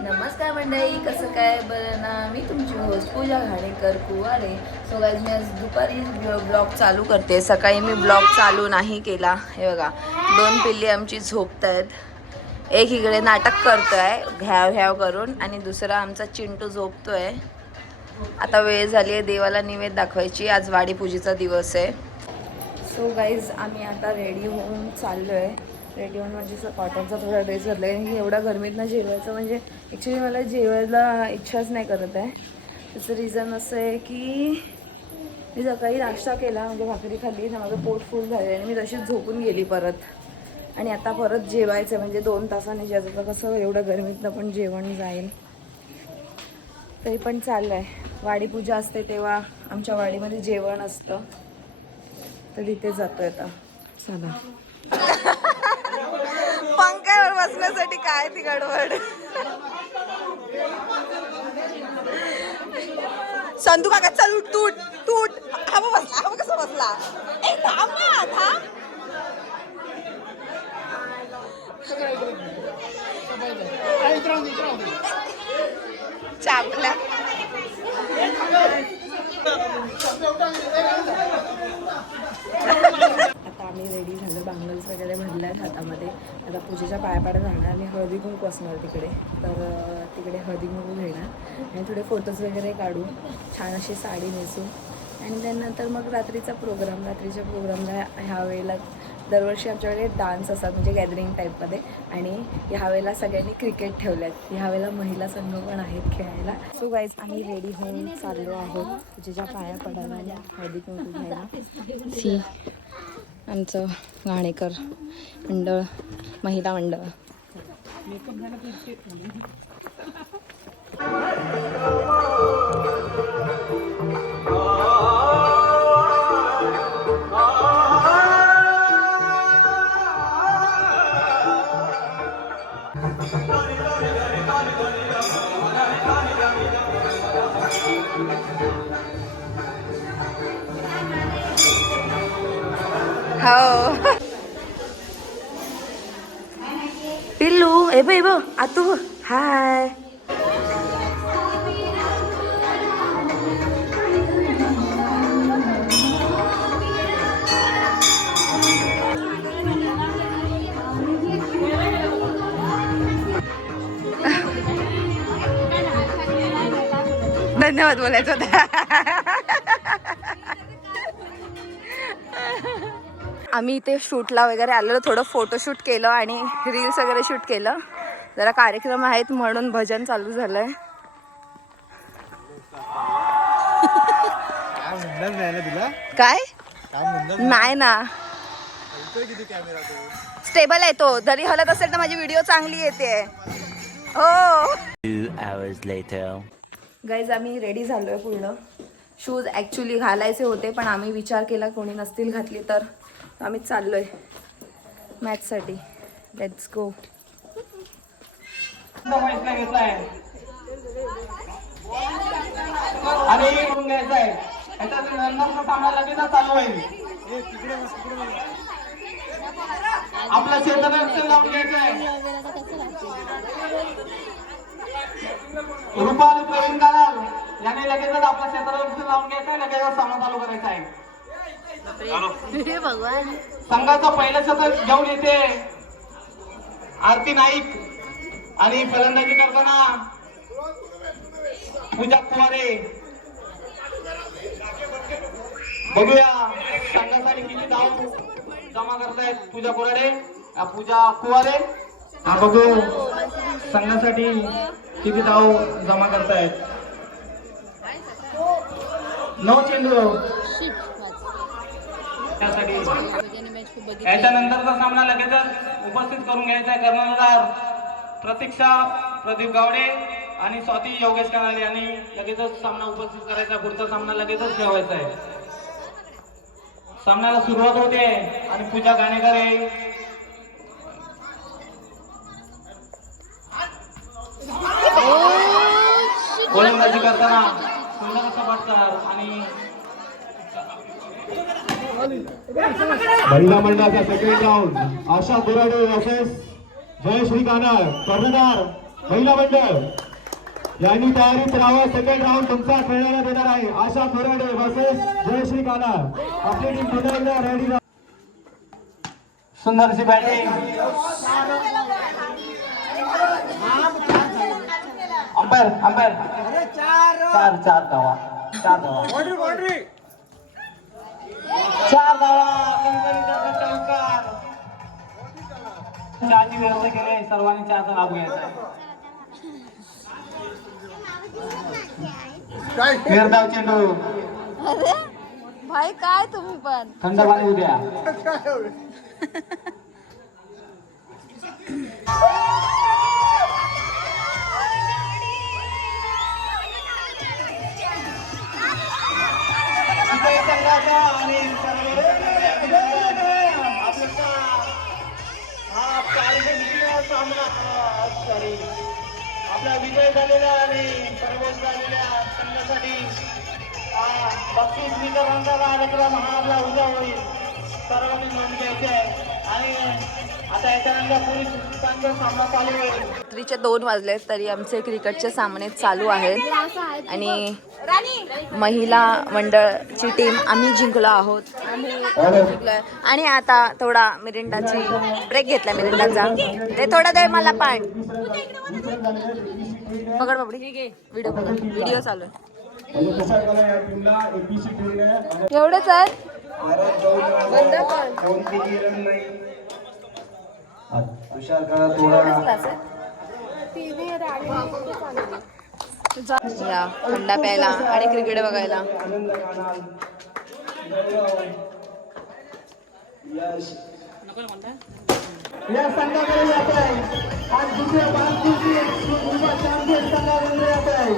नमस्कार मंडळी, कसं काय बरं ना. मी तुमची होस्ट पूजा घाणेकर कुवारे. सो गाईज मी आज दुपारी ब्लॉग चालू करते. सकाळी मी ब्लॉग चालू नाही केला. हे बघा, 2 पिल्ली आमची झोपत आहेत. एक इकडे नाटक करतोय घ्याव घ्याव करून आणि दुसरा आमचा चिंटू झोपतोय. आता वेळ झाली आहे देवाला निवेद दाखवायची. आज वाडीपूजेचा दिवस आहे. सो गाईज आम्ही आता रेडी होऊन चाललो आहे. रेडी होऊन म्हणजे असं कॉटनचा थोडा ड्रेस घातला आहे. एवढा गरमीतनं जेवायचं म्हणजे ॲक्च्युली मला जेवायला इच्छाच नाही करत आहे. त्याचं रिझन असं आहे की मी सकाळी नाश्ता केला म्हणजे भाकरी खाल्ली ना, माझं पोट फुल झालं आणि मी तशीच झोपून गेली परत. आणि आता परत जेवायचं म्हणजे 2 तासाने जेवायचं. कसं एवढं गरमीतनं पण जेवण जाईल. तरी पण चाललं आहे. वाडीपूजा असते तेव्हा आमच्या वाडीमध्ये जेवण असतं, तर तिथे जातोय आता. चला. पंख्यावर बसण्यासाठी काय ती गडबड. संतू काका चल उठ, तूट तूट. हा बसला, हा कसा बसला. ए थांब ना, थांब. चापला. आता आम्ही रेडी झालो. बँगल्स वगैरे भरल्या आहेत हातामध्ये. आता पूजेच्या पाया पाड्या जाणार आणि हळदी कुंकू असणार तिकडे. तर तिकडे हळदी कुंकू घेणार आणि थोडे फोटोज वगैरे काढू. छान अशी साडी नेसू आणि त्यानंतर मग रात्रीचा प्रोग्राम. रात्रीच्या प्रोग्रामला ह्या वेळेला दरवर्षी आमच्याकडे डान्स असतात म्हणजे गॅदरिंग टाईपमध्ये. आणि ह्यावेळेला सगळ्यांनी क्रिकेट ठेवल्यात. ह्यावेळेला महिला संघ पण आहेत खेळायला. सो गाईज आम्ही रेडी होऊन चाललो आहोत पूजेच्या पाया पडायला आणि हळदी कुंकू घ्यायला. सी आमचं घाणेकर मंडळ, महिला मंडळ. हो पिल्लू ए बे बो आतू हाय. धन्यवाद बोलायचं होतं. आम्ही इथे शूटला वगैरे आलेलो. थोडं फोटोशूट केलं आणि रील्स वगैरे शूट केलं. जरा कार्यक्रम आहेत म्हणून भजन चालू झालंय. काय नाही ना, स्टेबल आहे तो. जरी हलत असेल तर माझी व्हिडिओ चांगली येते. हो गाईज आम्ही रेडी झालोय पूर्ण. शूज ॲक्च्युली घालायचे होते पण आम्ही विचार केला कोणी नसतील घातली तर आम्ही चाललोय मॅचसाठी. Let's go. आपल्या शेताला लावून घ्यायचं आहे. रुपाल प्रवीण कालाल याने लगेचच आपल्या शेताला लावून घ्यायचं आहे. लगेचच सामना चालू करायचा आहे. संघाचं पहिलं शतक घेऊन येते आरती नाईक आणि फलंदाजी करताना पूजा कुवारे. बघूया संघासाठी किती धाव जमा करतायत पूजा कुवारे. हा बघू संघासाठी किती धाव जमा करतायत. 9 चेंडू. याच्यानंतरचा सामना लगेचच उपस्थित करून घ्यायचा आहे. कर्णधार प्रतीक्षा प्रदीप गावडे आणि स्वाती योगेश कनाले यांनी लगेचच सामना उपस्थित करायचा. पुढचा सामना लगेचच ठेवायचा आहे. सामन्याला सुरुवात होते आणि पूजा घाणेकर गोलंदाजी करताना सुंदर असा फटकार आणि महिला मंडळाचा सेकंड राऊंड आशा बोराडे वर्सेस जयश्री कानाळ कर्णधार महिला मंडळ यांनी तयारीत राहावं. सेकंड राऊंड तुमचा खेळण्यात येणार आहे. आशा बोराडे वर्सेस जयश्री कानाळ. आपली टीम पुन्हा एकदा रेडी राहा. सुंदरशी बॅटिंग. अंपायर अंपायर चार चार धावा. चार धावा. चार धावा. चमत्कार. चहाची व्यवस्था केली आहे. सर्वांनी चहाचा लाभ घ्यायचा आहे. निर्धाव चेंडू. अरे भाई काय तुम्ही पण थंड पाणी उद्या. आपला विजय झालेला आणि सर्वोच्च झालेल्या संघासाठी बक्षीस वितरणाचा कार्यक्रम हा आपला उद्या होईल. सर्वांनी नोंद घ्यायची आहे आणि आता याच्यानंतर पुरुषांचा सामना चालू होईल. रात्रीचे 2 वाजले तरी आमचे क्रिकेटचे सामने चालू आहेत आणि महिला मंडळची टीम आम्ही जिंकलो आहोत. आम्ही जिंकलोय आणि आता थोडा मिरिंडाची ब्रेक घेतला मिरिंडाचा. ते थोडा दे मला पण. पकड बाबडी व्हिडिओ पकड. व्हिडिओ चालू आहे. एवढंच आहे. बंद तुषार करा थोडा. या थंडा प्यायला आणि क्रिकेट बघायला. या संघाकडे जात आहे. आज दुसऱ्या 5 दिवशी संघाकडे जात आहे.